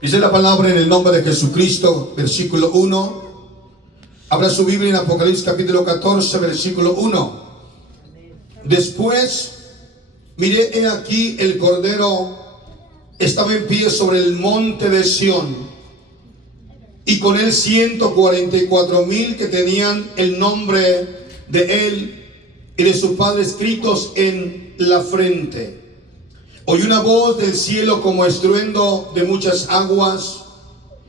Dice la palabra en el nombre de Jesucristo, versículo 1. Abra su Biblia en Apocalipsis capítulo 14, versículo 1. Después, miré he aquí el Cordero estaba en pie sobre el monte de Sión, y con él 144,000 que tenían el nombre de él y de su Padre escritos en la frente. Oí una voz del cielo como estruendo de muchas aguas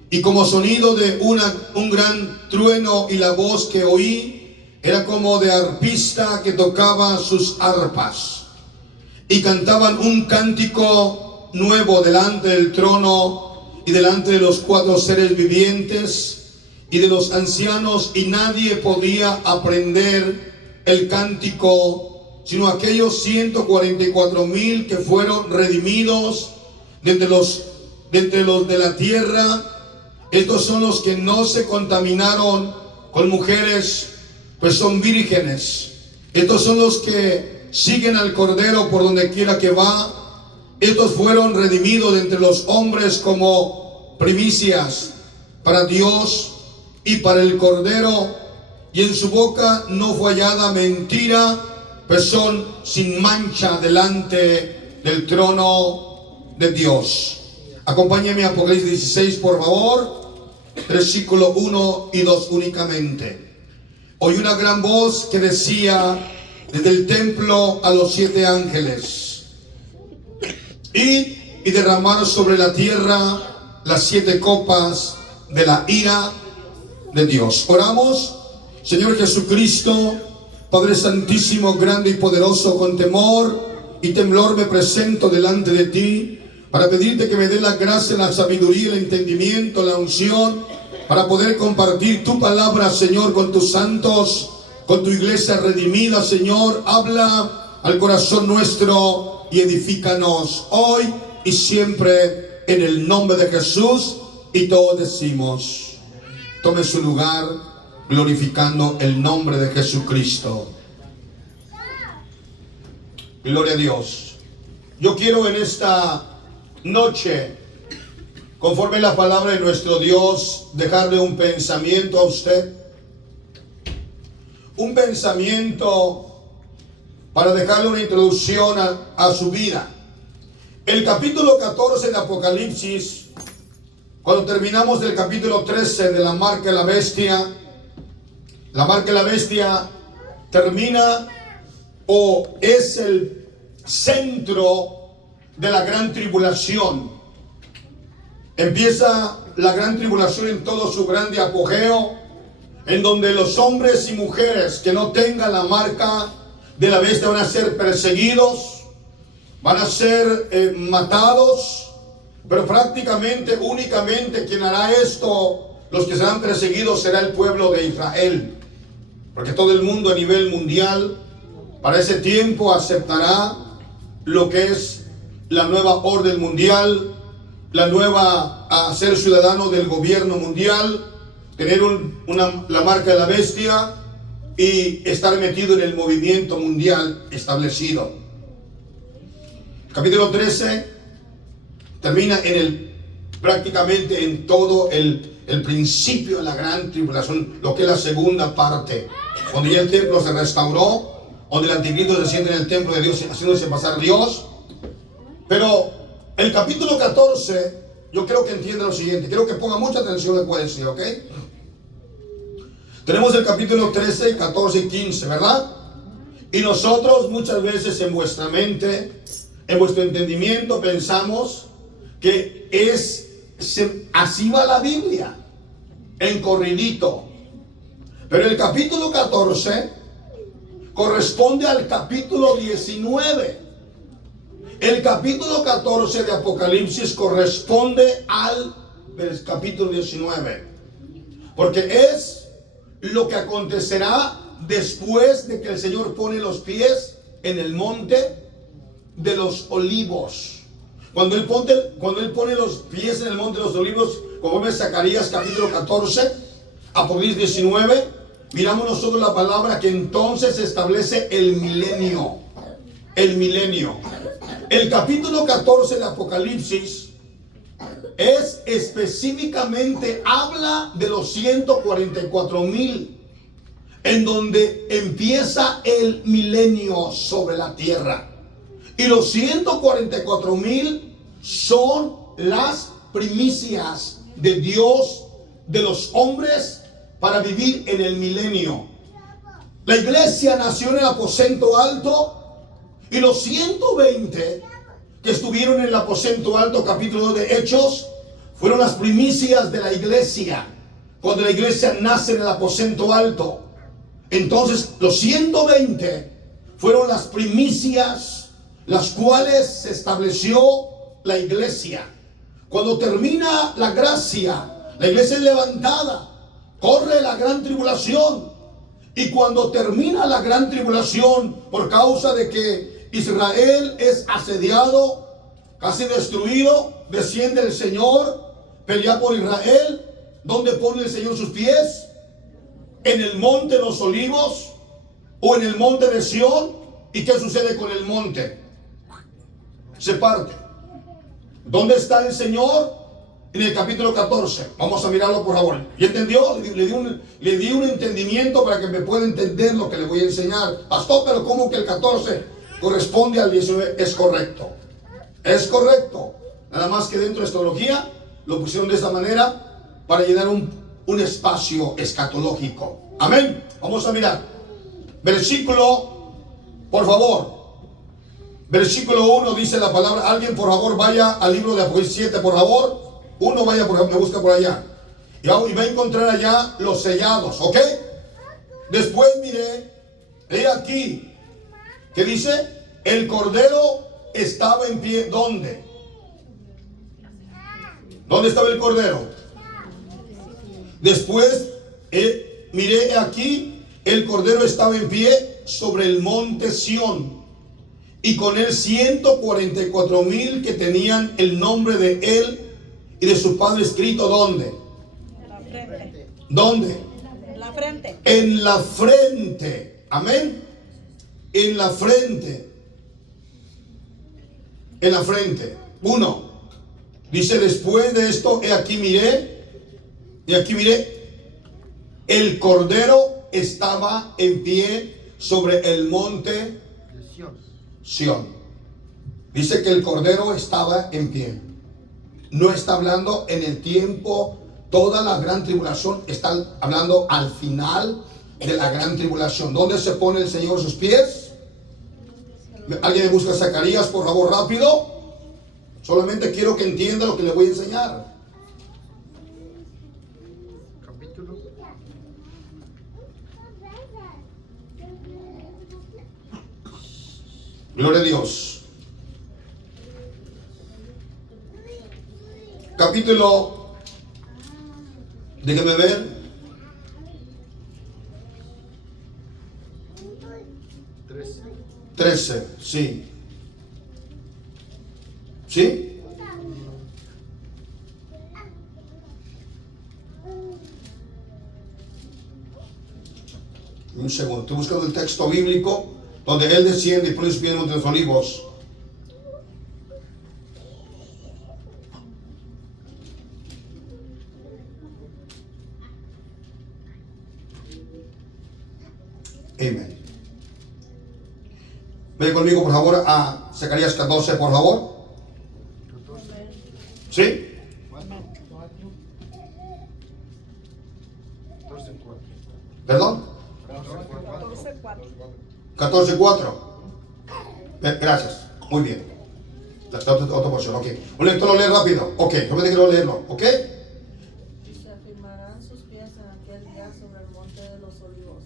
y como sonido de un gran trueno, y la voz que oí era como de arpista que tocaba sus arpas, y cantaban un cántico nuevo delante del trono y delante de los 4 seres vivientes y de los ancianos, y nadie podía aprender el cántico sino aquellos 144,000 que fueron redimidos de entre los de la tierra. Estos son los que no se contaminaron con mujeres, pues son vírgenes. Estos son los que siguen al Cordero por donde quiera que va. Estos fueron redimidos de entre los hombres como primicias para Dios y para el Cordero, y en su boca no fue hallada mentira, pues son sin mancha delante del trono de Dios. Acompáñeme a Apocalipsis 16, por favor, versículo 1 y 2 únicamente. Oí una gran voz que decía desde el templo a los 7 ángeles: y derramar sobre la tierra las 7 copas de la ira de Dios. Oramos. Señor Jesucristo, Padre Santísimo, grande y poderoso, con temor y temblor me presento delante de ti para pedirte que me dé la gracia, la sabiduría, el entendimiento, la unción para poder compartir tu palabra, Señor, con tus santos, con tu iglesia redimida. Señor, habla al corazón nuestro y edifícanos hoy y siempre, en el nombre de Jesús. Y todos decimos: tome su lugar, glorificando el nombre de Jesucristo. Gloria a Dios. Yo quiero en esta noche, conforme a la palabra de nuestro Dios, dejarle un pensamiento a usted. Un pensamiento para dejarle una introducción a su vida. El capítulo 14 de Apocalipsis, cuando terminamos del capítulo 13 de la marca de la bestia, la marca de la bestia termina o es el centro de la gran tribulación. Empieza la gran tribulación en todo su grande apogeo, en donde los hombres y mujeres que no tengan la marca de la bestia van a ser perseguidos, van a ser matados, pero prácticamente únicamente quien hará esto, los que serán perseguidos, será el pueblo de Israel. Porque todo el mundo a nivel mundial para ese tiempo aceptará lo que es la nueva orden mundial, la nueva a ser ciudadano del gobierno mundial, tener la marca de la bestia y estar metido en el movimiento mundial establecido. Capítulo 13 termina prácticamente en todo el principio de la gran tribulación, lo que es la segunda parte, donde ya el templo se restauró, donde el anticristo se siente en el templo de Dios haciéndose pasar Dios. Pero el capítulo 14, yo creo que entienda lo siguiente, quiero que ponga mucha atención a lo que puede decir, ¿ok? Tenemos el capítulo 13, 14 y 15, ¿verdad? Y nosotros muchas veces en vuestra mente, en vuestro entendimiento, pensamos que así va la Biblia, en corridito. Pero el capítulo 14 corresponde al capítulo 19. El capítulo 14 de Apocalipsis corresponde al capítulo 19. Porque es lo que acontecerá después de que el Señor pone los pies en el monte de los olivos. Cuando Él pone los pies en el monte de los olivos, como ves Zacarías capítulo 14, Apocalipsis 19, miramos nosotros la palabra que entonces se establece el milenio. El milenio. El capítulo 14 de Apocalipsis es específicamente, habla de los 144,000, en donde empieza el milenio sobre la tierra. Y los 144,000 son las primicias de Dios, de los hombres, para vivir en el milenio. La iglesia nació en el aposento alto, y los 120 que estuvieron en el aposento alto, capítulo 2 de Hechos, fueron las primicias de la iglesia. Cuando la iglesia nace en el aposento alto, entonces los 120 fueron las primicias, las cuales se estableció la iglesia. Cuando termina la gracia, la iglesia es levantada, corre la gran tribulación. Y cuando termina la gran tribulación, por causa de que Israel es asediado, casi destruido, desciende el Señor, pelea por Israel. ¿Dónde pone el Señor sus pies? En el monte de los olivos o en el monte de Sión. ¿Y qué sucede con el monte? Se parte. ¿Dónde está el Señor? En el capítulo 14. Vamos a mirarlo, por favor. ¿Ya entendió? Le di un entendimiento para que me pueda entender lo que le voy a enseñar. Pastor, pero ¿cómo que el 14 corresponde al 19? Es correcto. Es correcto. Nada más que dentro de astrología lo pusieron de esta manera para llenar un espacio escatológico. Amén. Vamos a mirar. Versículo, por favor. Versículo 1 dice la palabra. Alguien, por favor, vaya al libro de Apocalipsis 7, por favor. Uno vaya, me busca por allá. Y va a encontrar allá los sellados, ¿ok? Después miré, he aquí, ¿qué dice? El Cordero estaba en pie. ¿Dónde? ¿Dónde estaba el Cordero? Después miré aquí, el Cordero estaba en pie sobre el monte Sión, y con él 144,000 que tenían el nombre de él y de su padre escrito. ¿Dónde? En la frente. ¿Dónde? En la frente. En la frente. Amén. En la frente. En la frente. 1. Dice, después de esto, he aquí miré. Y aquí miré. El Cordero estaba en pie sobre el monte Sión. Dice que el Cordero estaba en pie. No está hablando en el tiempo, toda la gran tribulación, está hablando al final de la gran tribulación. ¿Dónde se pone el Señor sus pies? ¿Alguien me busca Zacarías, por favor, rápido? Solamente quiero que entienda lo que le voy a enseñar. Capítulo. Gloria a Dios. Capítulo, déjeme ver. 13, sí. ¿Sí? Un segundo, estoy buscando el texto bíblico donde él desciende y pone su pie en el monte de los olivos. Amén. Ven conmigo, por favor, a Zacarías 14, por favor. ¿Sí? 14:4. ¿Perdón? 14:4. 14:4. Gracias. Muy bien. Otra porción, ok. Un lector lo lee rápido. Ok, solamente quiero leerlo. Ok. Y se afirmarán sus pies en aquel día sobre el monte de los olivos,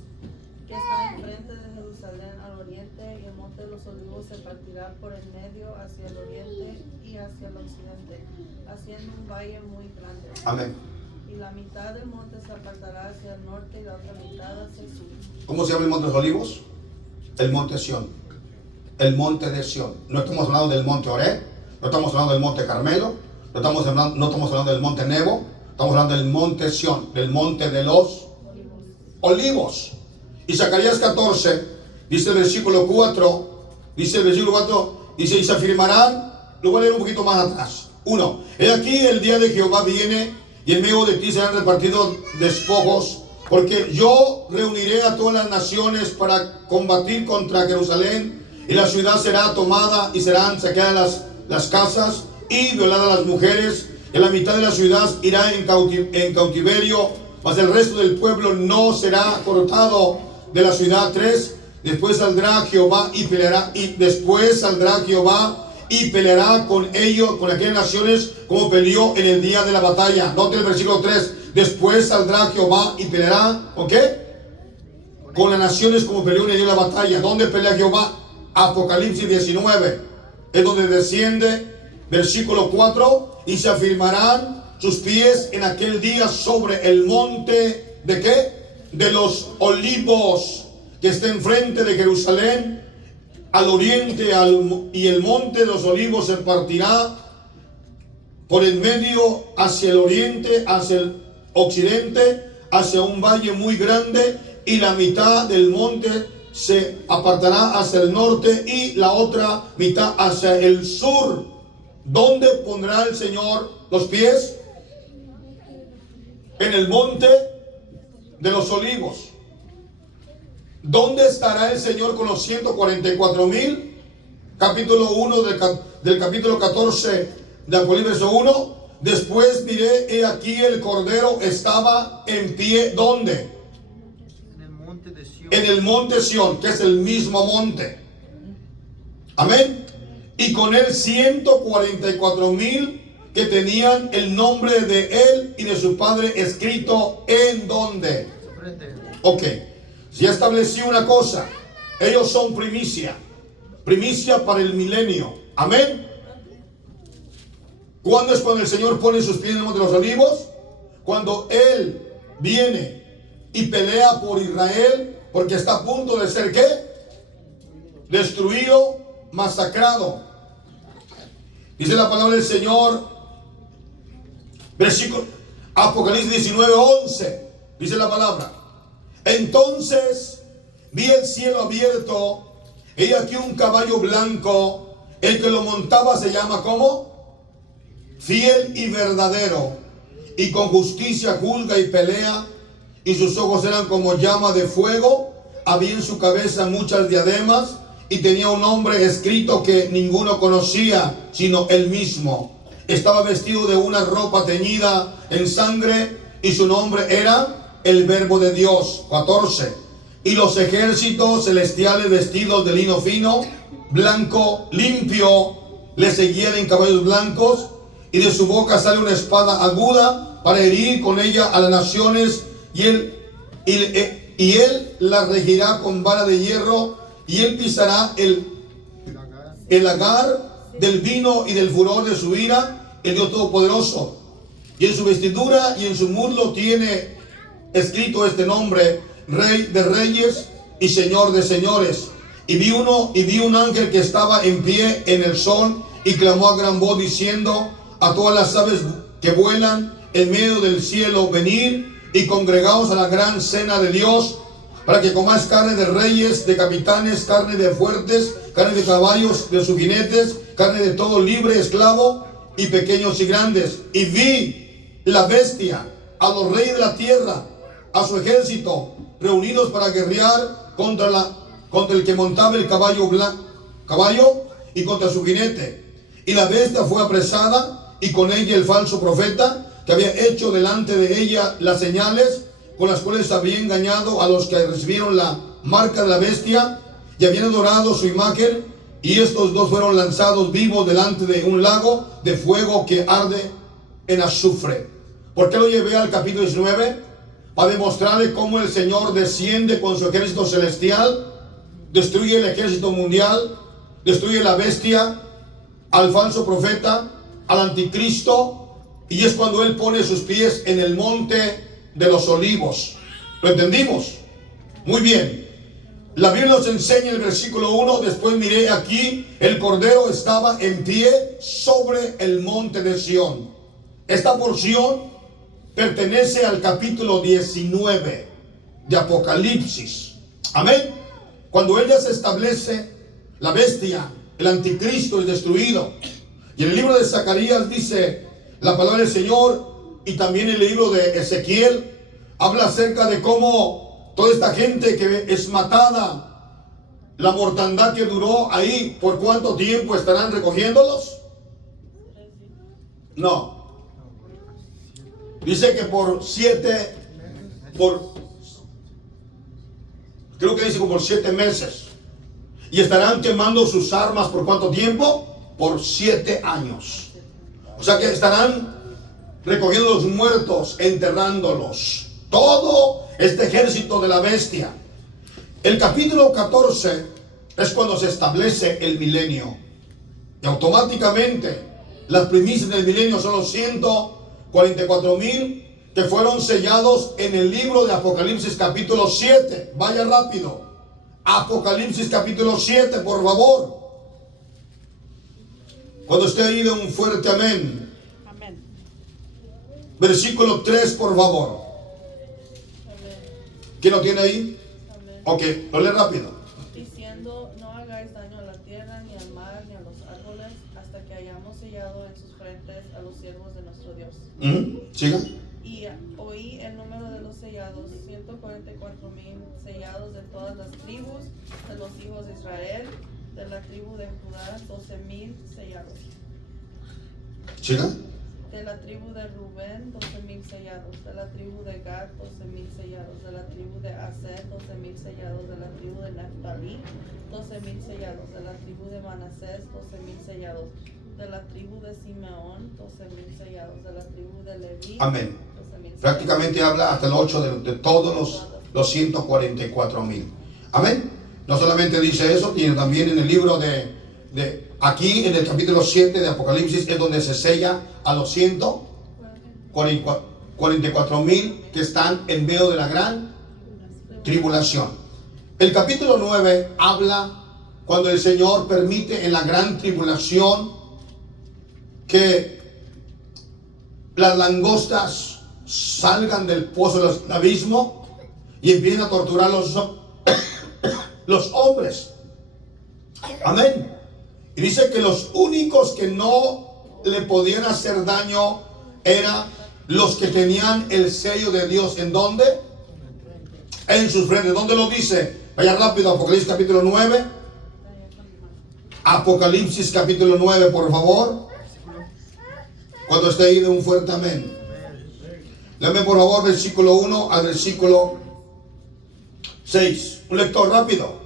que está enfrente de Jerusalén al oriente, y el monte de los olivos se partirá por el medio hacia el oriente y hacia el occidente, haciendo un valle muy grande. Amén. Y la mitad del monte se apartará hacia el norte y la otra mitad hacia el sur. ¿Cómo se llama el monte de los olivos? El monte Sión. El monte de Sión. No estamos hablando del monte Oreb, no estamos hablando del monte Carmelo, no estamos hablando del monte Nebo, estamos hablando del monte Sión, del monte de los olivos. Y Zacarías 14, dice el versículo 4, dice, y se afirmarán, lo voy a leer un poquito más atrás. 1. He aquí el día de Jehová viene, y en medio de ti serán repartidos despojos, porque yo reuniré a todas las naciones para combatir contra Jerusalén, y la ciudad será tomada y serán saqueadas las casas y violadas las mujeres. En la mitad de la ciudad irá en cautiverio, mas el resto del pueblo no será cortado de la ciudad. 3. Después saldrá Jehová y peleará con ellos, con aquellas naciones, como peleó en el día de la batalla. Note el versículo 3. Después saldrá Jehová y peleará, ¿con qué? Con las naciones, como peleó en el día de la batalla. ¿Dónde pelea Jehová? Apocalipsis 19. Es donde desciende, versículo 4. Y se afirmarán sus pies en aquel día sobre el monte, ¿de qué? De los olivos, que está enfrente de Jerusalén, al oriente, y el monte de los olivos se partirá por el medio hacia el oriente, hacia el occidente, hacia un valle muy grande, y la mitad del monte se apartará hacia el norte y la otra mitad hacia el sur. ¿Dónde pondrá el Señor los pies? En el monte de los olivos. ¿Dónde estará el Señor con los 144,000? Capítulo 1 del capítulo 14 de Apocalipsis 1. Después miré, he aquí el Cordero estaba en pie. ¿Dónde? En el monte de Sión. En el monte Sión, que es el mismo monte. Amén. Y con él 144,000 que tenían el nombre de él y de su padre escrito en ¿dónde? Ok. Ya establecí una cosa. Ellos son primicia. Primicia para el milenio. Amén. ¿Cuándo es cuando el Señor pone sus pies en el monte de los olivos? Cuando Él viene y pelea por Israel, porque está a punto de ser ¿qué? Destruido, masacrado. Dice la palabra del Señor, versículo Apocalipsis 19:11. Dice la palabra: entonces vi el cielo abierto, y aquí un caballo blanco, el que lo montaba se llama ¿cómo? Fiel y verdadero, y con justicia juzga y pelea, y sus ojos eran como llama de fuego, había en su cabeza muchas diademas, y tenía un nombre escrito que ninguno conocía, sino él mismo. Estaba vestido de una ropa teñida en sangre, y su nombre era el Verbo de Dios. 14. Y los ejércitos celestiales vestidos de lino fino, blanco, limpio, le seguían en caballos blancos, y de su boca sale una espada aguda para herir con ella a las naciones, y él la regirá con vara de hierro, y él pisará el lagar del vino y del furor de su ira, el Dios Todopoderoso. Y en su vestidura y en su muslo tiene escrito este nombre: Rey de Reyes y Señor de Señores. Y vi un ángel que estaba en pie en el sol, y clamó a gran voz diciendo a todas las aves que vuelan en medio del cielo: venid y congregaos a la gran cena de Dios, para que comáis carne de reyes, de capitanes, carne de fuertes, carne de caballos, de sus jinetes, carne de todo libre, esclavo, y pequeños y grandes. Y vi la bestia, a los reyes de la tierra, a su ejército, reunidos para guerrear contra el que montaba el caballo y contra su jinete. Y la bestia fue apresada, y con ella el falso profeta, que había hecho delante de ella las señales con las cuales había engañado a los que recibieron la marca de la bestia y habían adorado su imagen. Y estos dos fueron lanzados vivos delante de un lago de fuego que arde en azufre. ¿Por qué lo llevé al capítulo 19? Para demostrarle cómo el Señor desciende con su ejército celestial, destruye el ejército mundial, destruye la bestia, al falso profeta, al anticristo, y es cuando Él pone sus pies en el monte de los olivos. ¿Lo entendimos? Muy bien. La Biblia nos enseña en el versículo 1: después miré, aquí el Cordero estaba en pie sobre el monte de Sión. Esta porción pertenece al capítulo 19 de Apocalipsis. Amén. Cuando ella se establece, la bestia, el anticristo, es destruido. Y en el libro de Zacarías dice la palabra del Señor, y también en el libro de Ezequiel habla acerca de cómo toda esta gente que es matada, la mortandad que duró ahí, ¿por cuánto tiempo estarán recogiéndolos? No. Dice que creo que dice como por 7 meses. Y estarán quemando sus armas ¿por cuánto tiempo? Por 7 años. O sea que estarán recogiendo los muertos, enterrándolos. Todo este ejército de la bestia. El capítulo 14 es cuando se establece el milenio. Y automáticamente las primicias del milenio son los 144,000 que fueron sellados en el libro de Apocalipsis capítulo 7. Vaya rápido. Apocalipsis capítulo 7, por favor. Cuando esté ahí, de un fuerte amén. Amén. Versículo 3, por favor. ¿Quién lo tiene ahí? Amén. Ok, lo lee rápido. Diciendo, no hagáis daño a la tierra, ni al mar, ni a los árboles, hasta que hayamos sellado en sus frentes a los siervos de nuestro Dios. Siga. Y oí el número de los sellados, 144,000 sellados de todas las tribus de los hijos de Israel, de la tribu de Judá, 12,000 sellados. Siga. De la tribu de Rubén, 12,000 sellados. De la tribu de Gad, 12,000 sellados. De la tribu de Aser, 12,000 sellados. De la tribu de Neftalí, 12,000 sellados. De la tribu de Manasés, 12,000 sellados. De la tribu de Simeón, 12,000 sellados. De la tribu de Leví, Amén. 12,000 sellados. Prácticamente habla hasta el 8 de todos los 144,000. Amén. No solamente dice eso, tiene también en el libro aquí en el capítulo 7 de Apocalipsis es donde se sella a los 144,000 que están en medio de la gran tribulación. El capítulo 9 habla cuando el Señor permite en la gran tribulación que las langostas salgan del pozo del abismo y empiecen a torturar los hombres. Amén. Y dice que los únicos que no le podían hacer daño eran los que tenían el sello de Dios. ¿En dónde? En sus frentes. ¿Dónde lo dice? Vaya rápido, Apocalipsis capítulo 9. Apocalipsis capítulo 9, por favor. Cuando esté ahí, de un fuerte amén. Léeme por favor versículo 1 al versículo 6. Un lector rápido.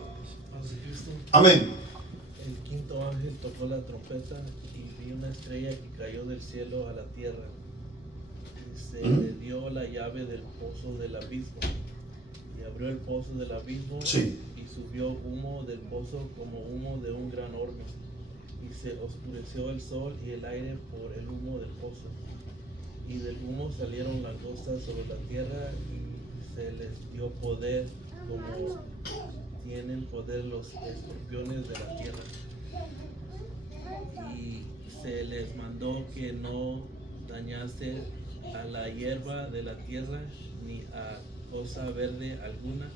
Amén. El quinto ángel tocó la trompeta y vi una estrella que cayó del cielo a la tierra. Y se le dio la llave del pozo del abismo. Y abrió el pozo del abismo. Sí. Y subió humo del pozo como humo de un gran horno. Y se oscureció el sol y el aire por el humo del pozo. Y del humo salieron langostas sobre la tierra y se les dio poder como tienen poder los escorpiones de la tierra. Y se les mandó que no dañase a la hierba de la tierra, ni a cosa verde alguna,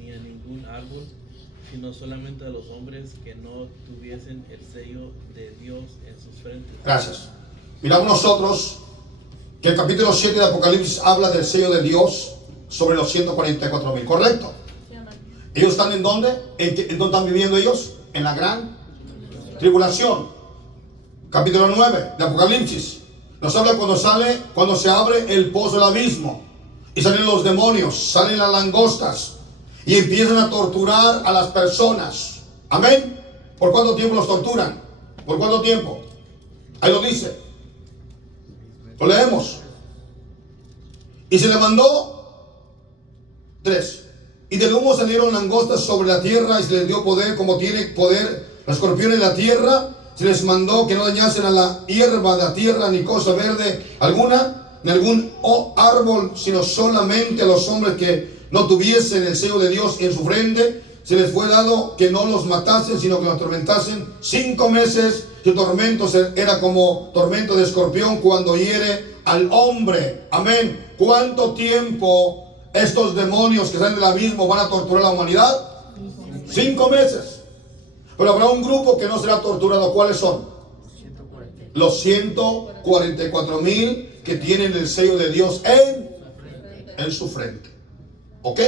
ni a ningún árbol, sino solamente a los hombres que no tuviesen el sello de Dios en sus frentes. Gracias. Miramos nosotros que el capítulo 7 de Apocalipsis habla del sello de Dios sobre los 144,000, ¿correcto? ¿Ellos están en dónde? ¿En dónde están viviendo ellos? En la gran tribulación. Capítulo 9 de Apocalipsis nos habla cuando se abre el pozo del abismo y salen los demonios, salen las langostas y empiezan a torturar a las personas. Amén. ¿Por cuánto tiempo los torturan? ¿Por cuánto tiempo? Ahí lo dice. Lo leemos. Y se le mandó 3. Y del humo salieron langostas sobre la tierra y se les dio poder como tiene poder los escorpiones de la tierra. Se les mandó que no dañasen a la hierba de la tierra ni cosa verde alguna, ni algún árbol, sino solamente a los hombres que no tuviesen el sello de Dios en su frente. Se les fue dado que no los matasen, sino que los atormentasen 5 meses. Su tormento era como tormento de escorpión cuando hiere al hombre. Amén. ¿Cuánto tiempo estos demonios que salen del abismo van a torturar a la humanidad? 5 meses. Pero habrá un grupo que no será torturado. ¿Cuáles son? Los 144,000 que tienen el sello de Dios en su frente. ¿Ok?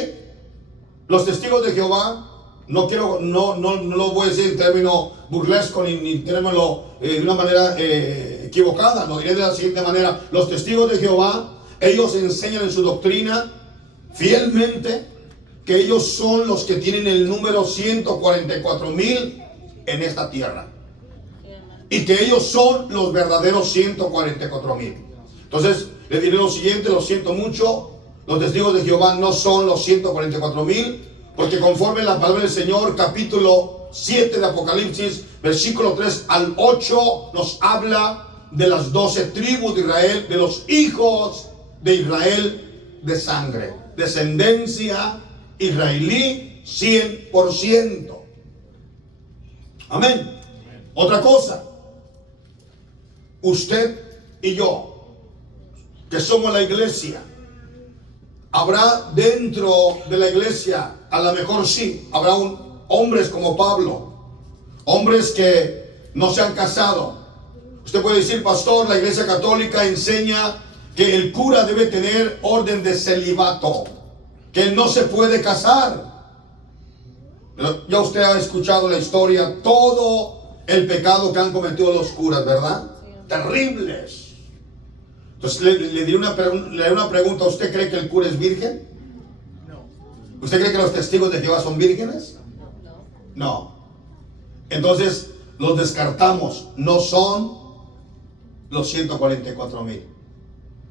Los testigos de Jehová, no lo voy a decir en término burlesco ni término de una manera equivocada, lo diré de la siguiente manera. Los testigos de Jehová, ellos enseñan en su doctrina fielmente que ellos son los que tienen el número 144,000 en esta tierra. Y que ellos son los verdaderos 144,000. Entonces, les diré lo siguiente, lo siento mucho. Los testigos de Jehová no son los 144,000, porque conforme la palabra del Señor, capítulo 7 de Apocalipsis, versículo 3 al 8, nos habla de las 12 tribus de Israel, de los hijos de Israel de sangre, descendencia israelí 100%. Amén. Otra cosa, usted y yo, que somos la iglesia, habrá dentro de la iglesia, a lo mejor sí, habrá hombres como Pablo, hombres que no se han casado. Usted puede decir, pastor, la iglesia católica enseña que el cura debe tener orden de celibato, que no se puede casar. Pero ya usted ha escuchado la historia, todo el pecado que han cometido los curas, ¿verdad? Terribles. Entonces le diré una pregunta. ¿Usted cree que el cura es virgen? No. ¿Usted cree que los testigos de Jehová son vírgenes? No. Entonces los descartamos. No son los 144,000.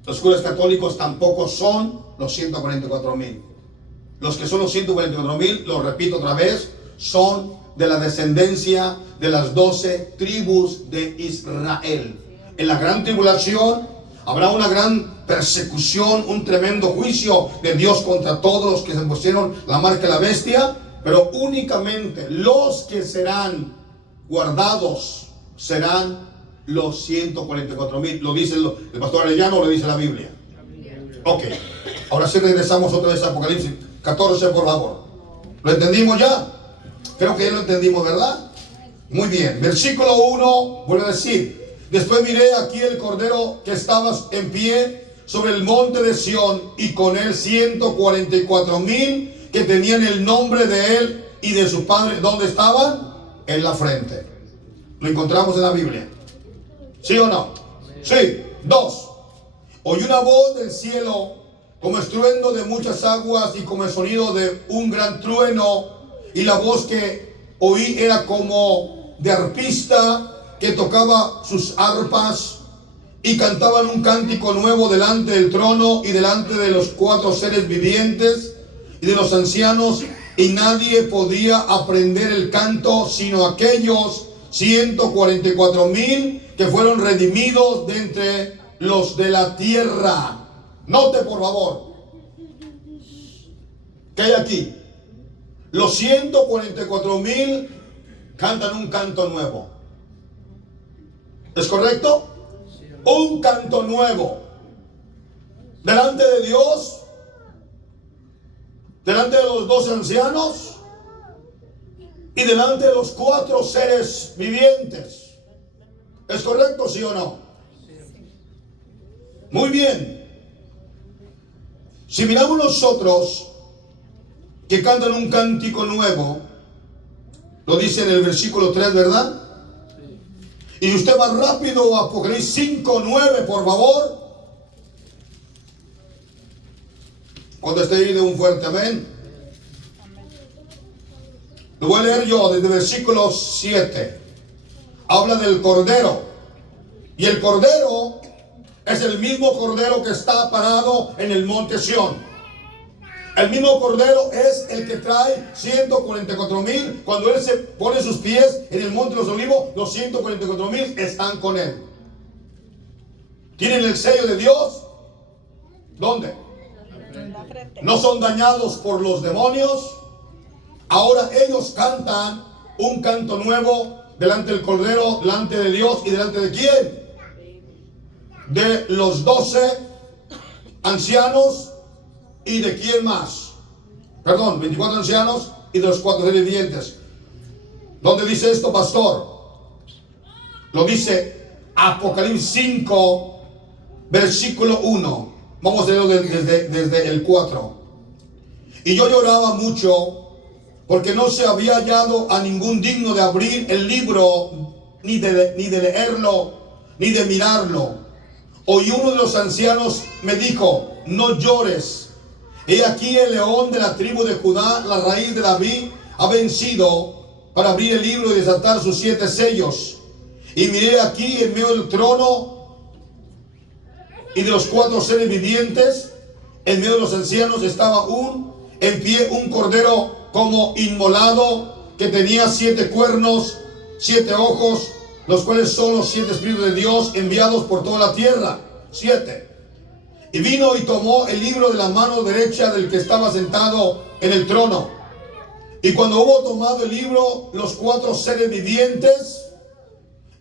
Los curas católicos tampoco son los 144,000. Los que son los 144,000, lo repito otra vez, son de la descendencia de las 12 tribus de Israel. En la gran tribulación habrá una gran persecución, un tremendo juicio de Dios contra todos los que se pusieron la marca de la bestia, pero únicamente los que serán guardados serán los 144,000. ¿Lo dice el pastor Arellano o lo dice la Biblia? Ok, ahora sí regresamos otra vez a Apocalipsis 14, por favor. ¿Lo entendimos ya? Creo que ya lo entendimos, ¿verdad? Muy bien, versículo 1 vuelve a decir: después miré aquí el cordero que estaba en pie sobre el monte de Sión, y con él 144,000 que tenían el nombre de él y de su padre. ¿Dónde estaban? En la frente. Lo encontramos en la Biblia. ¿Sí o no? Sí. 2. Oí una voz del cielo como estruendo de muchas aguas y como el sonido de un gran trueno, y la voz que oí era como de arpista que tocaba sus arpas, y cantaban un cántico nuevo delante del trono y delante de los 4 seres vivientes y de los ancianos, y nadie podía aprender el canto sino aquellos 144,000 que fueron redimidos de entre los de la tierra. Note por favor, ¿qué hay aquí? Los 144,000 cantan un canto nuevo. ¿Es correcto? Un canto nuevo. Delante de Dios, delante de los 12 ancianos y delante de los 4 seres vivientes. ¿Es correcto, sí o no? Muy bien. Si miramos nosotros que cantan un cántico nuevo, lo dice en el versículo 3, ¿verdad? Y usted va rápido a Apocalipsis 5:9, por favor. Cuando esté ahí, de un fuerte amén. Lo voy a leer yo desde el versículo 7. Habla del cordero. Y el cordero es el mismo cordero que está parado en el monte Sión. El mismo cordero es el que trae 144,000. Cuando él se pone sus pies en el monte de los olivos, los 144,000 están con él. ¿Tienen el sello de Dios? ¿Dónde? En la frente. No son dañados por los demonios. Ahora ellos cantan un canto nuevo delante del cordero, delante de Dios. ¿Y delante de quién? De los 12 ancianos. ¿Y de quién más? Perdón, 24 ancianos y de los 4 seres vivientes. ¿Dónde dice esto, pastor? Lo dice Apocalipsis 5, versículo 1. Vamos a leerlo desde el 4. Y yo lloraba mucho porque no se había hallado a ningún digno de abrir el libro, ni de leerlo, ni de mirarlo. Oí uno de los ancianos me dijo: no llores. He aquí el león de la tribu de Judá, la raíz de David, ha vencido para abrir el libro y desatar sus 7 sellos. Y miré aquí en medio del trono y de los 4 seres vivientes, en medio de los ancianos estaba en pie un cordero como inmolado, que tenía 7 cuernos, 7 ojos, los cuales son los 7 espíritus de Dios enviados por toda la tierra. 7. Y vino y tomó el libro de la mano derecha del que estaba sentado en el trono. Y cuando hubo tomado el libro, los 4 seres vivientes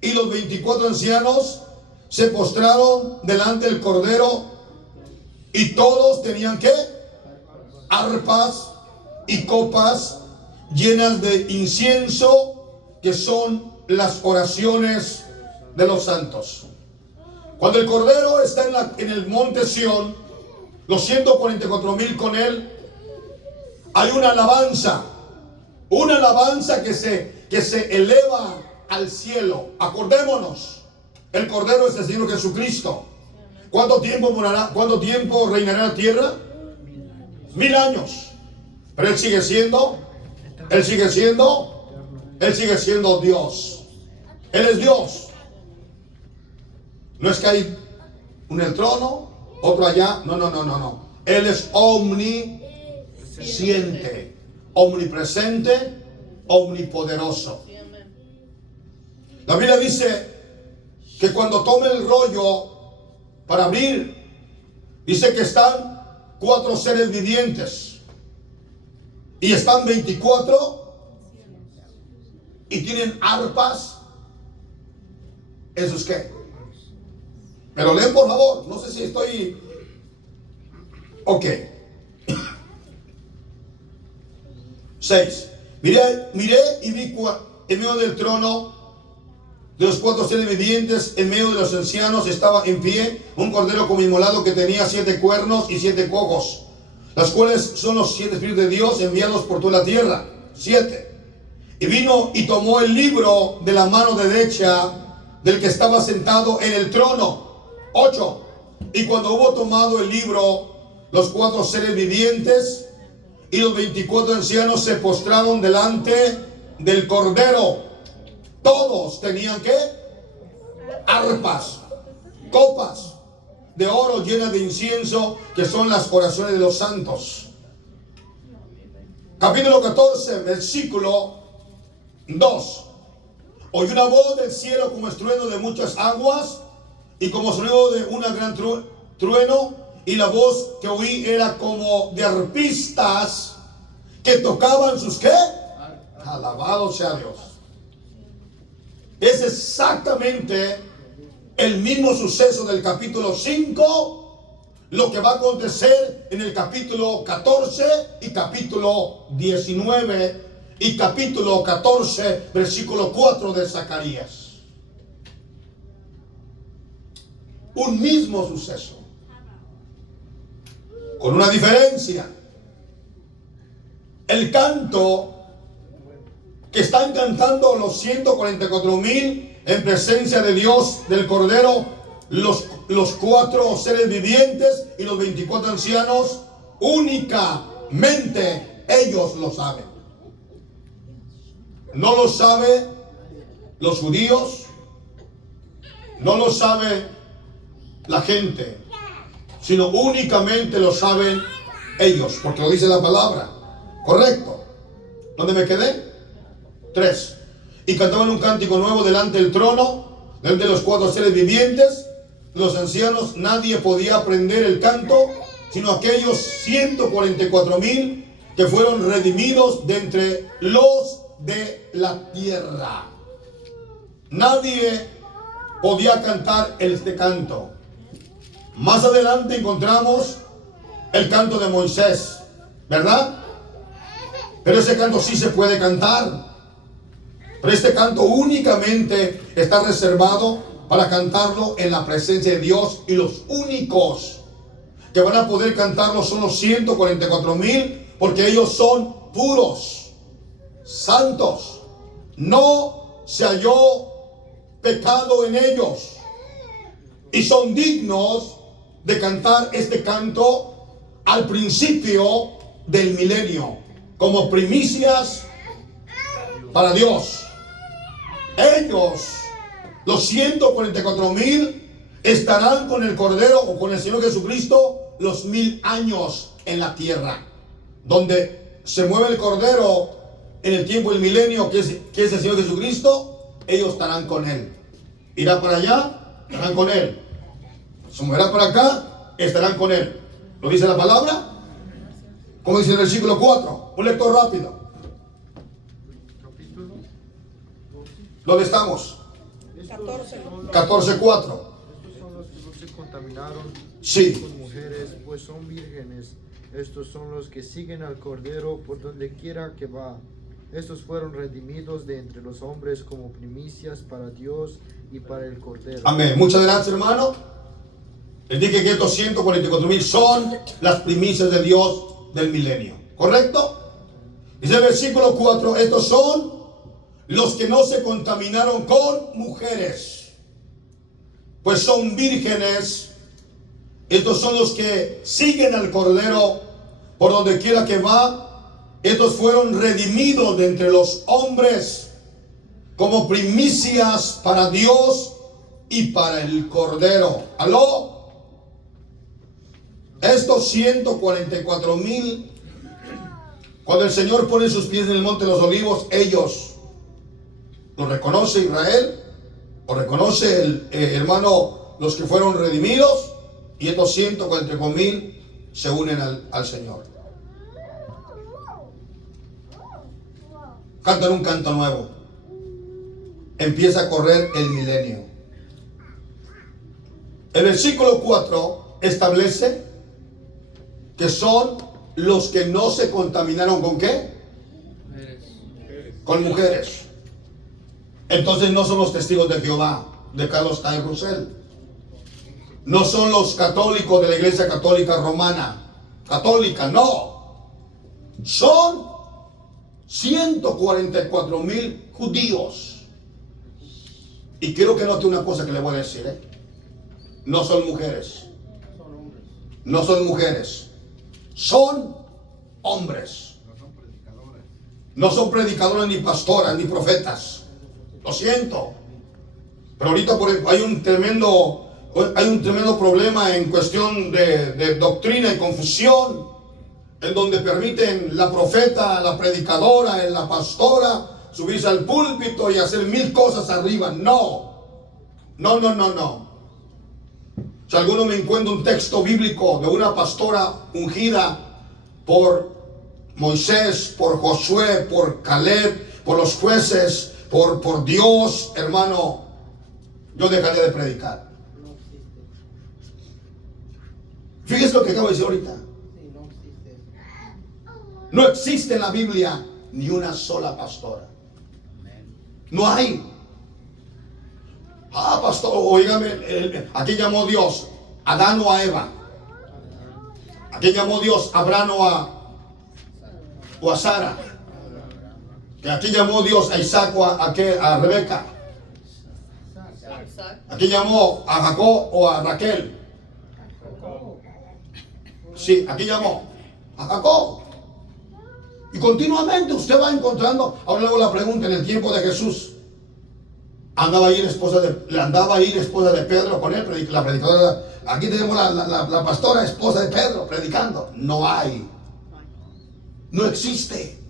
y los 24 ancianos se postraron delante del cordero, y todos tenían ¿qué? Arpas y copas llenas de incienso, que son las oraciones de los santos. Cuando el cordero está en el monte Sión, los 144,000 con él, hay una alabanza que se eleva al cielo. Acordémonos, el cordero es el Señor Jesucristo. ¿Cuánto tiempo morará? ¿Cuánto tiempo reinará en la tierra? 1000 años. Pero Él sigue siendo Dios. Él es Dios. No es que hay uno en el trono, otro allá. No. Él es omnisciente, omnipresente, omnipoderoso. La Biblia dice que cuando tome el rollo para abrir, dice que están 4 seres vivientes y están 24 y tienen arpas. ¿Eso es qué? ¿Me lo leen, por favor? No sé si estoy... Ok. 6. Miré y vi en medio del trono de los 4 seres vivientes, en medio de los ancianos, estaba en pie un cordero como inmolado, que tenía 7 cuernos y 7 ojos, las cuales son los 7 espíritus de Dios enviados por toda la tierra. 7. Y vino y tomó el libro de la mano derecha del que estaba sentado en el trono. 8. Y cuando hubo tomado el libro, los 4 seres vivientes y los 24 ancianos se postraron delante del cordero. Todos tenían ¿qué? Arpas, copas de oro llenas de incienso, que son las oraciones de los santos. Capítulo 14, versículo 2. Oí una voz del cielo como estruendo de muchas aguas, y como sonido de una gran trueno, y la voz que oí era como de arpistas que tocaban sus ¿qué? Alabado sea Dios. Es exactamente el mismo suceso del capítulo 5, lo que va a acontecer en el capítulo 14 y capítulo 19 y capítulo 14, versículo 4 de Zacarías. Un mismo suceso, con una diferencia. El canto que están cantando los 144,000 en presencia de Dios, del Cordero, los 4 seres vivientes y los 24 ancianos, únicamente ellos lo saben. No lo saben los judíos, no lo sabe la gente, sino únicamente lo saben ellos, porque lo dice la palabra. ¿Correcto? ¿Dónde me quedé? 3. Y cantaban un cántico nuevo delante del trono, delante de los 4 seres vivientes, los ancianos. Nadie podía aprender el canto, sino aquellos 144,000 que fueron redimidos de entre los de la tierra. Nadie podía cantar este canto. Más adelante encontramos el canto de Moisés, ¿verdad? Pero ese canto sí se puede cantar. Pero este canto únicamente está reservado para cantarlo en la presencia de Dios, y los únicos que van a poder cantarlo son los 144,000, porque ellos son puros, santos, no se halló pecado en ellos, y son dignos de cantar este canto al principio del milenio, como primicias para Dios. Ellos, los 144,000, estarán con el Cordero o con el Señor Jesucristo los 1000 años en la tierra, donde se mueve el Cordero en el tiempo del milenio, que es el Señor Jesucristo. Ellos estarán con Él. Irá para allá, estarán con Él. Se moverá para acá, estarán con Él. ¿Lo dice la palabra? Como dice el versículo 4. Un lector rápido. Capítulo 12. ¿Dónde estamos? 14:4. Estos son los que no se contaminaron Sí. con mujeres, pues son vírgenes. Estos son los que siguen al Cordero por donde quiera que va. Estos fueron redimidos de entre los hombres como primicias para Dios y para el Cordero. Amén. Muchas gracias, hermano. Les dije que estos 144,000 son las primicias de Dios del milenio. ¿Correcto? Dice el versículo 4. Estos son los que no se contaminaron con mujeres, pues son vírgenes. Estos son los que siguen al Cordero por donde quiera que va. Estos fueron redimidos de entre los hombres como primicias para Dios y para el Cordero. ¿Aló? Estos 144,000, cuando el Señor pone sus pies en el monte de los olivos, ellos lo reconoce Israel, o reconoce el hermano, los que fueron redimidos, y estos 144,000 se unen al Señor. Cantan un canto nuevo. Empieza a correr el milenio. El versículo 4 establece que son los que no se contaminaron con ¿qué? Con mujeres. Entonces no son los testigos de Jehová, de Carlos Tay Russell. No son los católicos de la Iglesia Católica Romana. Católica, no. Son 144,000 judíos. Y quiero que note una cosa que le voy a decir, No son mujeres. No son mujeres. Son hombres. No son predicadores, ni pastoras, ni profetas. Lo siento. Pero ahorita hay un tremendo problema en cuestión de doctrina y confusión, en donde permiten la profeta, la predicadora, la pastora subirse al púlpito y hacer 1000 cosas arriba. No. Si alguno me encuentra un texto bíblico de una pastora ungida por Moisés, por Josué, por Caleb, por los jueces, por Dios, hermano, yo dejaré de predicar. Fíjese lo que acabo de decir ahorita. No existe en la Biblia ni una sola pastora. No hay. Pastor, oígame, ¿a quién llamó Dios? ¿A Adán o a Eva? ¿A quién llamó Dios? ¿A Abraham o a Sara? ¿A quién llamó Dios? ¿A Isaac o a Rebeca? ¿A quién llamó? ¿A Jacob o a Raquel? Sí, ¿a quién llamó? A Jacob. Y continuamente usted va encontrando. Ahora le hago la pregunta: en el tiempo de Jesús, andaba ahí la esposa de Pedro con él, la predicadora. Aquí tenemos la pastora, esposa de Pedro, predicando. No hay. No existe.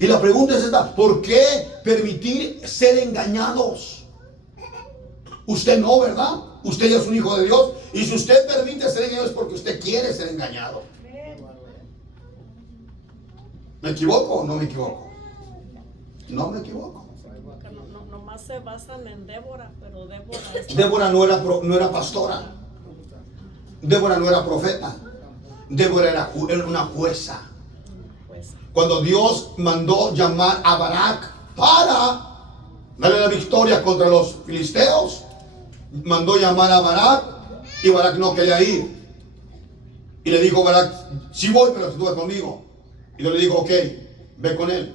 Y la pregunta es esta: ¿por qué permitir ser engañados? Usted no, ¿verdad? Usted ya es un hijo de Dios. Y si usted permite ser engañado es porque usted quiere ser engañado. ¿Me equivoco o no me equivoco? No me equivoco. Nomás se basan en Débora, pero Débora no era pastora. Débora no era profeta. Débora era una jueza. Cuando Dios mandó llamar a Barak para darle la victoria contra los filisteos, mandó llamar a Barak y Barak no quería ir. Y le dijo Barak, sí voy, pero si tú vas conmigo. Y yo le digo, ok, ve con él.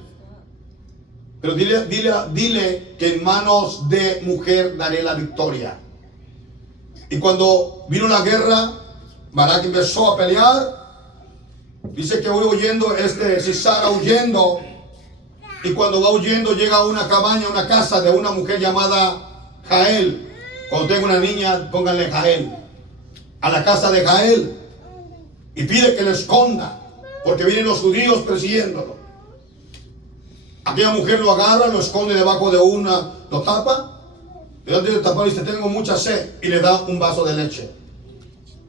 Pero dile que en manos de mujer daré la victoria. Y cuando vino la guerra, Barak empezó a pelear. Dice que voy huyendo, Sisara huyendo. Y cuando va huyendo llega a una cabaña, una casa de una mujer llamada Jael. Cuando tenga una niña, pónganle Jael. A la casa de Jael. Y pide que le esconda, porque vienen los judíos persiguiéndolo. Aquella mujer lo agarra, lo esconde debajo de lo tapa. Y antes de tapar dice, tengo mucha sed. Y le da un vaso de leche.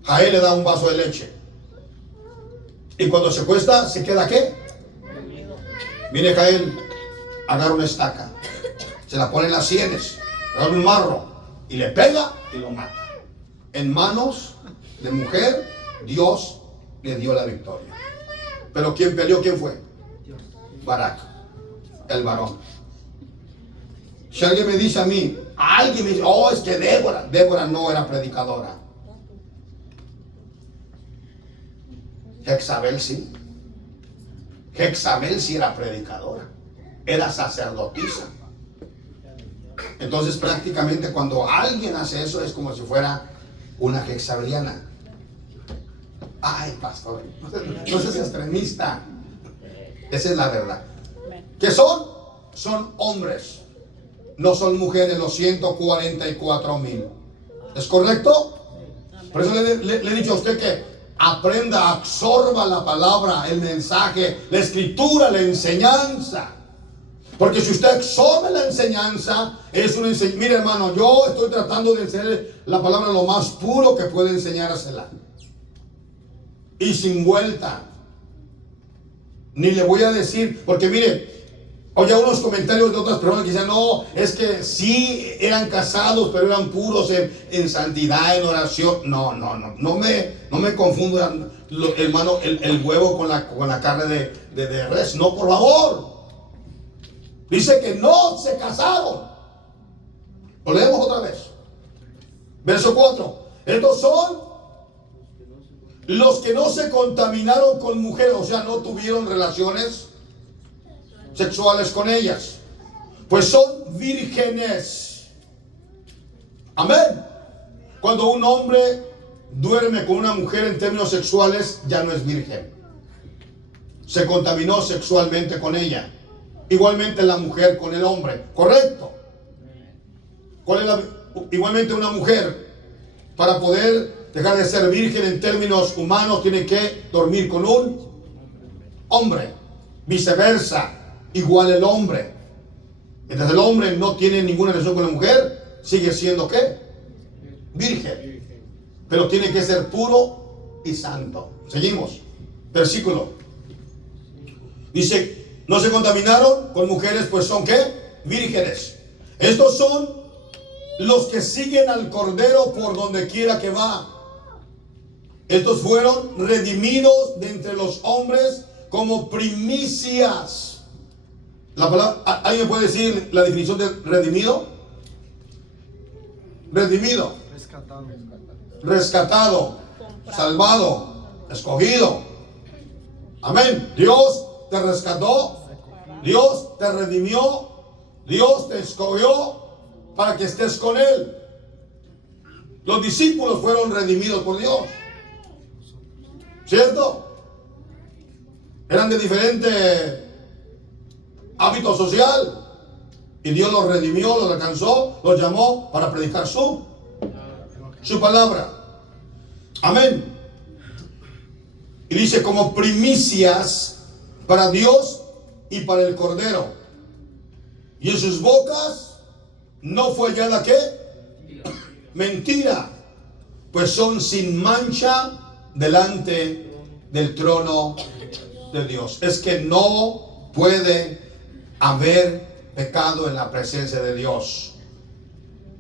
Jael le da un vaso de leche. Y cuando se acuesta, ¿se queda qué? Viene Jael, agarra una estaca, se la pone en las sienes, agarra un marro y le pega y lo mata. En manos de mujer, Dios le dio la victoria. Pero ¿quién peleó? ¿Quién fue? Barak, el varón. Si alguien me dice a mí, alguien me dice, oh, es que Débora no era predicadora. Jezabel sí. Jezabel sí era predicadora. Era sacerdotisa. Entonces prácticamente cuando alguien hace eso es como si fuera una jezabeliana. Ay, pastor, no seas extremista. Esa es la verdad. ¿Qué son? Son hombres. No son mujeres los 144,000. ¿Es correcto? Por eso le he dicho a usted que aprenda, absorba la palabra, el mensaje, la escritura, la enseñanza. Porque si usted absorbe la enseñanza, es una enseñanza. Mire, hermano, yo estoy tratando de enseñar la palabra lo más puro que puede enseñársela. Y sin vuelta. Ni le voy a decir, porque mire, oye unos comentarios de otras personas que dicen, no, es que sí eran casados, pero eran puros en santidad, en oración. No me confundan, hermano, el huevo con la carne de res. No, por favor. Dice que no se casaron. Lo leemos otra vez. Verso 4. Estos son los que no se contaminaron con mujeres, o sea, no tuvieron relaciones sexuales con ellas, pues son vírgenes. Amén. Cuando un hombre duerme con una mujer en términos sexuales, ya no es virgen. Se contaminó sexualmente con ella. Igualmente la mujer con el hombre. ¿Correcto? Igualmente una mujer, para poder dejar de ser virgen en términos humanos, tiene que dormir con un hombre. Viceversa. Igual el hombre. Mientras el hombre no tiene ninguna relación con la mujer, sigue siendo ¿qué? Virgen. Pero tiene que ser puro y santo. Seguimos. Versículo. Dice, no se contaminaron con mujeres, pues son ¿qué? Vírgenes. Estos son los que siguen al Cordero por donde quiera que va. Estos fueron redimidos de entre los hombres como primicias. La palabra, ¿alguien me puede decir la definición de redimido? Redimido. Rescatado. Salvado. Escogido. Amén. Dios te rescató. Dios te redimió. Dios te escogió para que estés con Él. Los discípulos fueron redimidos por Dios. ¿Cierto? Eran de diferente hábito social. Y Dios los redimió, los alcanzó, los llamó para predicar su palabra. Amén. Y dice como primicias para Dios y para el Cordero. Y en sus bocas no fue hallada ¿qué? Mentira. Pues son sin mancha delante del trono de Dios. Es que no puede haber pecado en la presencia de Dios.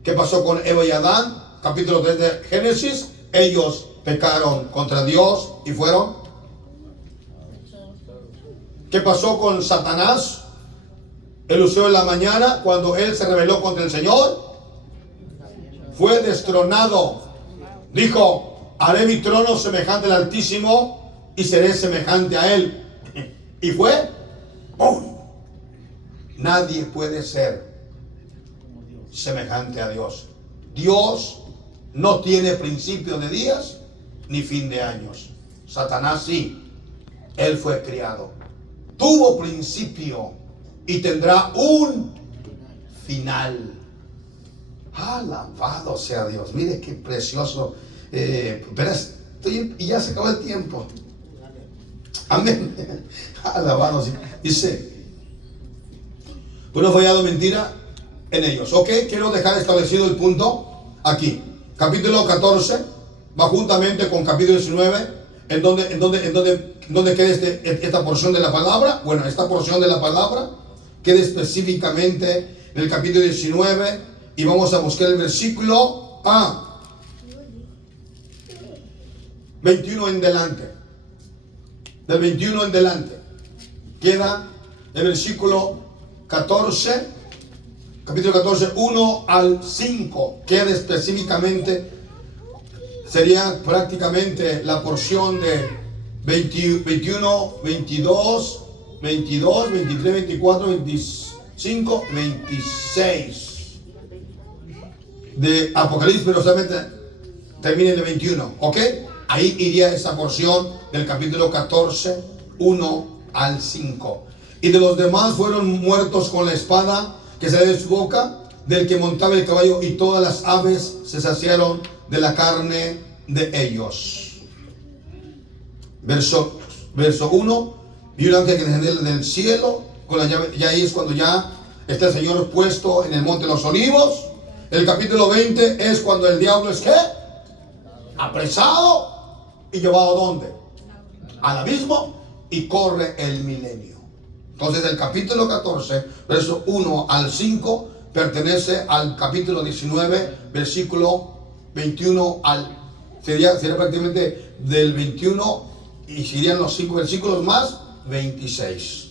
¿Qué pasó con Eva y Adán? Capítulo 3 de Génesis. Ellos pecaron contra Dios y fueron. ¿Qué pasó con Satanás? El lucero de la mañana, cuando él se rebeló contra el Señor, fue destronado. Dijo, haré mi trono semejante al Altísimo y seré semejante a él. Y fue, ¡pum! Nadie puede ser semejante a Dios. Dios no tiene principio de días ni fin de años. Satanás sí. Él fue criado. Tuvo principio y tendrá un final. Alabado sea Dios. Mire qué precioso. Verás, y ya se acabó el tiempo. Amén. Alabado sea. Dice, pues no he fallado mentira en ellos. Ok, quiero dejar establecido el punto aquí. Capítulo 14 va juntamente con capítulo 19. ¿En dónde queda esta porción de la palabra? Bueno, esta porción de la palabra queda específicamente en el capítulo 19 y vamos a buscar el versículo 21 en delante. Del 21 en delante queda el versículo 14, capítulo 14, 1 al 5, queda específicamente. Sería prácticamente la porción de 21, 22, 23, 24, 25, 26 de Apocalipsis, pero solamente termina en el 21, ¿ok? Ahí iría esa porción del capítulo 14, 1 al 5. Y de los demás fueron muertos con la espada que salió de su boca, del que montaba el caballo, y todas las aves se saciaron de la carne de ellos. Verso 1. Vi un ángel que descendía del cielo con la llave. Y ahí es cuando ya está el Señor puesto en el monte de los olivos. El capítulo 20 es cuando el diablo es ¿qué? Apresado y llevado ¿a dónde? Al abismo, y corre el milenio. Entonces el capítulo 14, verso 1 al 5, pertenece al capítulo 19, versículo 21 al... Sería prácticamente del 21 y serían los 5 versículos más 26.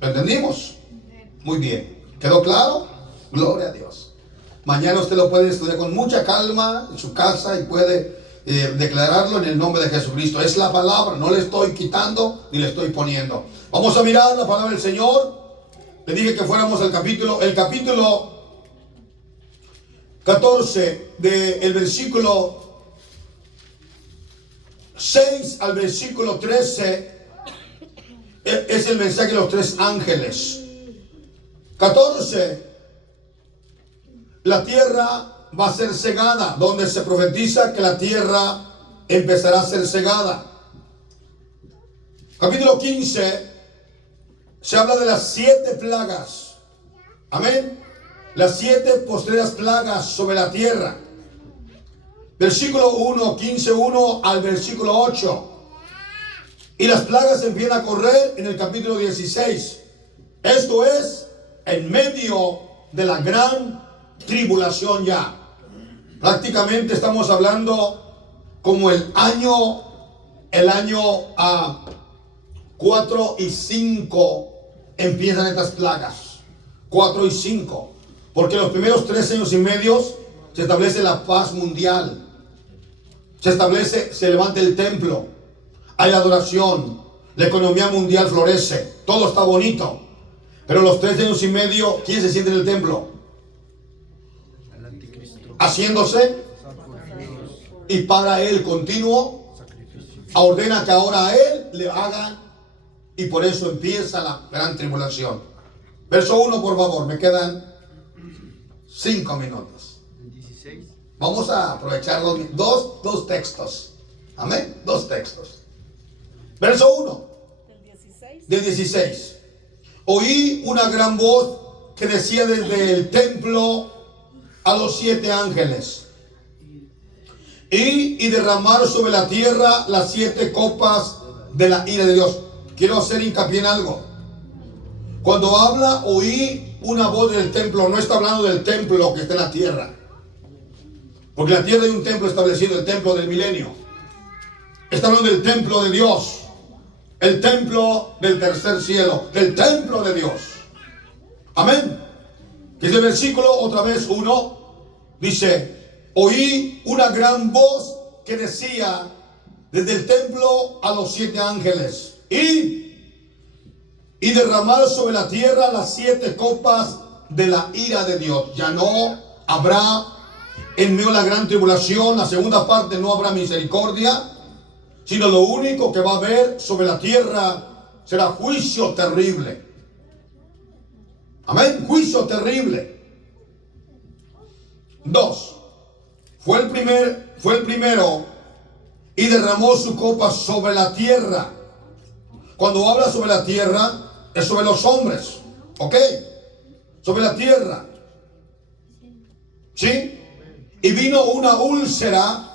¿Lo entendimos? Muy bien. ¿Quedó claro? Gloria a Dios. Mañana usted lo puede estudiar con mucha calma en su casa y puede declararlo en el nombre de Jesucristo. Es la palabra, no le estoy quitando ni le estoy poniendo. Vamos a mirar la palabra del Señor. Le dije que fuéramos al capítulo, el capítulo 14 del versículo 6 al versículo 13 es el mensaje de los tres ángeles. 14, la tierra va a ser cegada, donde se profetiza que la tierra empezará a ser cegada. Capítulo 15 se habla de las 7 plagas. Amén. Las 7 postreras plagas sobre la tierra. Versículo 1, 15:1 al versículo 8. Y las plagas empiezan a correr en el capítulo 16. Esto es en medio de la gran tribulación ya. Prácticamente estamos hablando como el año 4 y 5 empiezan estas plagas. 4 y 5. Porque los primeros 3 años y medio se establece la paz mundial. Se levanta el templo. Hay adoración. La economía mundial florece. Todo está bonito. Pero los 3 años y medio, ¿quién se siente en el templo? Haciéndose. Y para él continuo. Ordena que ahora a él le hagan. Y por eso empieza la gran tribulación. Verso 1, por favor. Me quedan 5 minutos. Vamos a aprovechar dos textos. Amén. 2 textos. Verso 1. Del 16. Oí una gran voz que decía desde el templo a los 7 ángeles. Y derramar sobre la tierra las 7 copas de la ira de Dios. Quiero hacer hincapié en algo. Cuando habla, oí una voz del templo, no está hablando del templo que está en la tierra. Porque en la tierra hay un templo establecido, el templo del milenio. Está hablando del templo de Dios. El templo del tercer cielo. El templo de Dios. Amén. Que es el versículo, otra vez 1, dice, oí una gran voz que decía desde el templo a los 7 ángeles: y derramar sobre la tierra las 7 copas de la ira de Dios. Ya no habrá en medio de la gran tribulación, la segunda parte, no habrá misericordia, sino lo único que va a haber sobre la tierra será juicio terrible. Amén, juicio terrible. 2. Fue el primero y derramó su copa sobre la tierra. Cuando habla sobre la tierra, es sobre los hombres, ¿ok? Sobre la tierra, ¿sí? Y vino una úlcera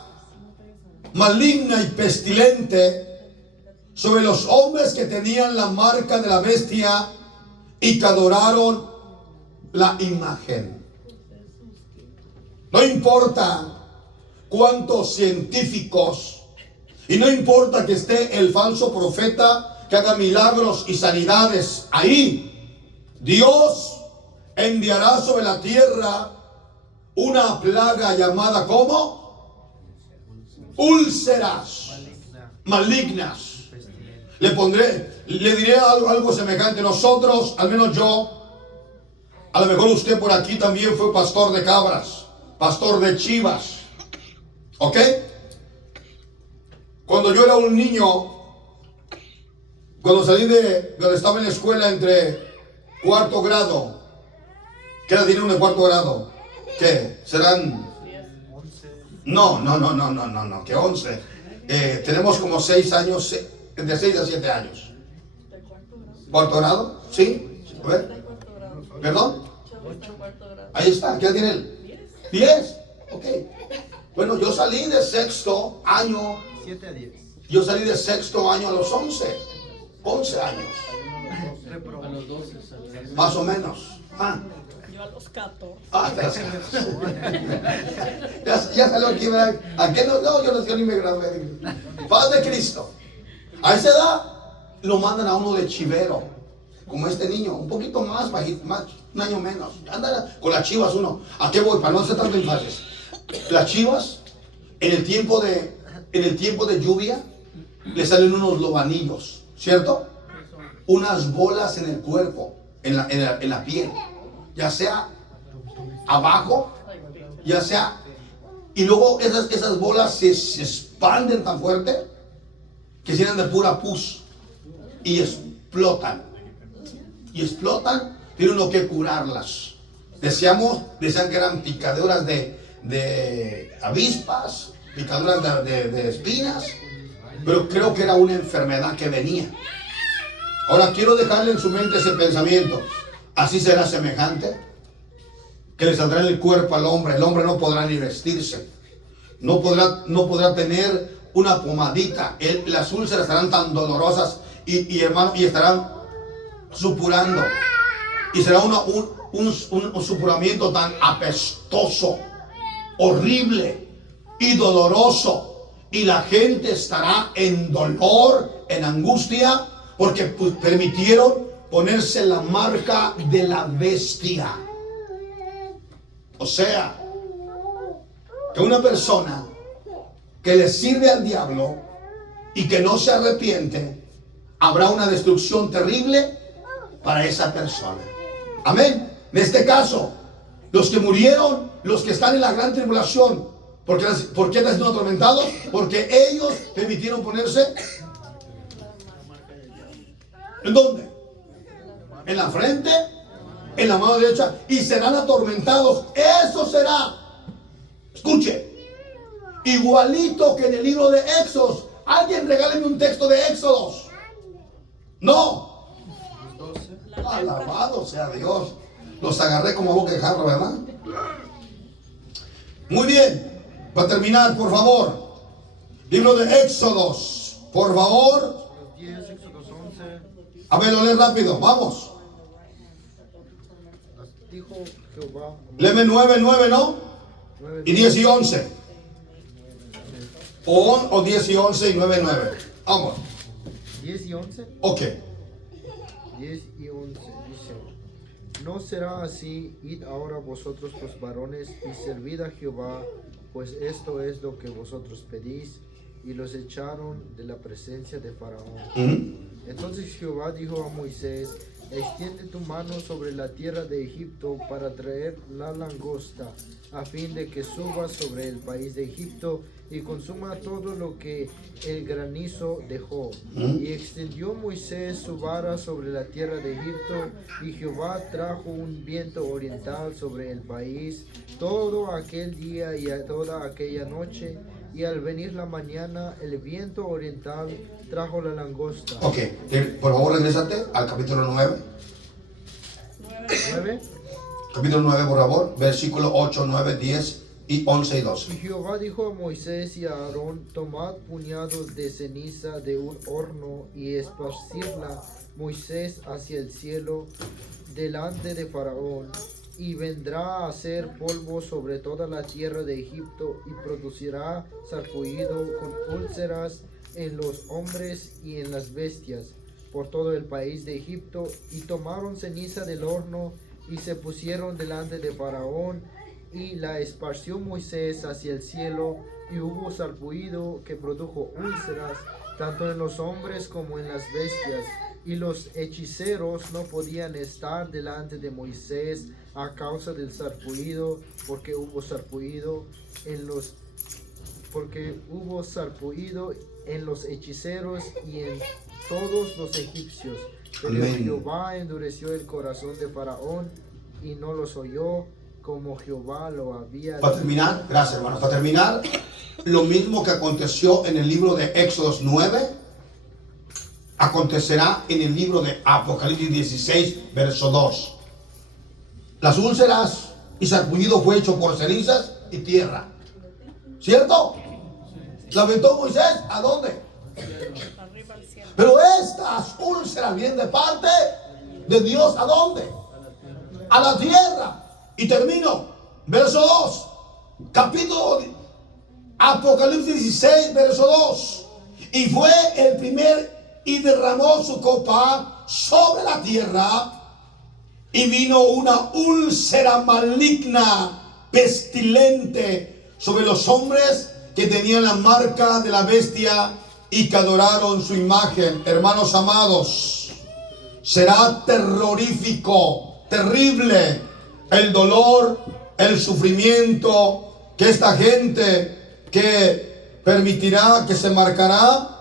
maligna y pestilente sobre los hombres que tenían la marca de la bestia y que adoraron la imagen. No importa cuántos científicos, y no importa que esté el falso profeta que haga milagros y sanidades ahí, Dios enviará sobre la tierra una plaga llamada ¿cómo? Úlceras malignas. Le diré algo semejante. Nosotros, al menos yo, a lo mejor usted por aquí también fue pastor de cabras, pastor de chivas, ¿ok? Cuando yo era un niño, cuando salí cuando estaba en la escuela entre 4º grado, ¿qué edad tiene uno de 4º grado? ¿Qué? ¿Serán? 11. No, que 11. Tenemos como 6 años, de 6 a 7 años. ¿De cuarto grado? ¿4º grado? ¿Sí? A ver. Está en 4º grado. ¿Perdón? Chavo está en 4º grado. Ahí está. ¿Qué edad tiene él? 10. Ok. Bueno, yo salí de 6º año. 7 a 10. Yo salí de 6º año a los 11 años. A los 12. Más o menos. Yo a los 14. Ya salió aquí, ¿verdad? ¿A qué no? No, yo ni me gradué. Paz de Cristo. A esa edad lo mandan a uno de chivero, como este niño, un poquito más bajito, un año menos. Anda con las chivas uno. ¿A qué voy? Para no hacer tanto énfasis. Las chivas, en el tiempo de lluvia, le salen unos lobanillos, ¿cierto? Unas bolas en el cuerpo, en la piel, ya sea abajo, ya sea, y luego esas bolas se expanden tan fuerte que se llenan de pura pus y explotan. Tiene uno que curarlas. Decían que eran picaduras de avispas, picaduras de espinas, pero creo que era una enfermedad que venía. Ahora quiero dejarle en su mente ese pensamiento. Así será semejante, que le saldrá en el cuerpo al hombre. El hombre no podrá ni vestirse, no podrá tener una pomadita. Las úlceras estarán tan dolorosas y estarán supurando, y será un supuramiento tan apestoso, horrible y doloroso, y la gente estará en dolor, en angustia, porque permitieron ponerse la marca de la bestia. O sea, que una persona que le sirve al diablo y que no se arrepiente, habrá una destrucción terrible para esa persona. Amén. En este caso, los que murieron, los que están en la gran tribulación, ¿por qué están siendo atormentados? Porque ellos permitieron ponerse. ¿En dónde? En la frente, en la mano derecha, y serán atormentados. Eso será, escuche, igualito que en el libro de Éxodos. Alguien regáleme un texto de Éxodos. No. Alabado sea Dios. Los agarré como boca de jarro, ¿verdad? Muy bien. Para terminar, por favor, libro de Éxodos, por favor. 10, Éxodos 11. A ver, lo lee rápido, vamos. Dijo Jehová. Léeme 9, ¿no? 9, Y 10 y 11. O 10 y 11 y 9. Vamos. 10 y 11. Ok. 10 y 11 dice: No será así, id ahora vosotros los varones y servid a Jehová, pues esto es lo que vosotros pedís. Y los echaron de la presencia de Faraón. Entonces Jehová dijo a Moisés: extiende tu mano sobre la tierra de Egipto para traer la langosta, a fin de que suba sobre el país de Egipto y consuma todo lo que el granizo dejó. Y extendió Moisés su vara sobre la tierra de Egipto, y Jehová trajo un viento oriental sobre el país todo aquel día y toda aquella noche. Y al venir la mañana, el viento oriental trajo la langosta. Ok, por favor regrésate al capítulo 9. 9. Capítulo 9, por favor, versículo 8, 9, 10 y 11 y 12. Y Jehová dijo a Moisés y a Aarón: tomad puñados de ceniza de un horno y esparcirla Moisés hacia el cielo delante de Faraón. Y vendrá a hacer polvo sobre toda la tierra de Egipto, y producirá sarpullido con úlceras en los hombres y en las bestias por todo el país de Egipto. Y tomaron ceniza del horno y se pusieron delante de Faraón, y la esparció Moisés hacia el cielo, y hubo sarpullido que produjo úlceras tanto en los hombres como en las bestias. Y los hechiceros no podían estar delante de Moisés a causa del sarpullido, porque hubo sarpullido en los hechiceros y en todos los egipcios. Pero Amén. Jehová endureció el corazón de Faraón y no los oyó, como Jehová lo había Para terminar, gracias hermanos, para terminar, lo mismo que aconteció en el libro de Éxodo 9, acontecerá en el libro de Apocalipsis 16, verso 2. Las úlceras y sarpullido fue hecho por cenizas y tierra. ¿Cierto? ¿La aventó Moisés? ¿A dónde? Arriba al cielo. Pero estas úlceras vienen de parte de Dios. ¿A dónde? A la tierra. Y termino. Verso 2. Capítulo Apocalipsis 16, verso 2. Y fue el primer y derramó su copa sobre la tierra. Y vino una úlcera maligna, pestilente, sobre los hombres que tenían la marca de la bestia y que adoraron su imagen. Hermanos amados, será terrorífico, terrible el dolor, el sufrimiento que esta gente que permitirá, que se marcará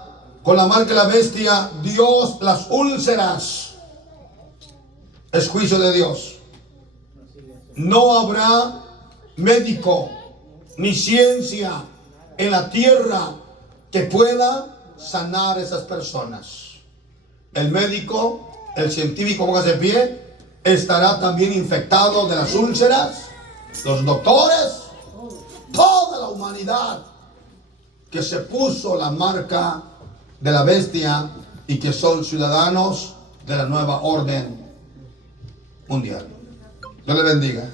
con la marca de la bestia, Dios, las úlceras. Es juicio de Dios. No habrá médico ni ciencia en la tierra que pueda sanar a esas personas. El médico, el científico, póngase de pie, estará también infectado de las úlceras. Los doctores, toda la humanidad que se puso la marca de la bestia y que son ciudadanos de la nueva orden mundial. Dios le bendiga.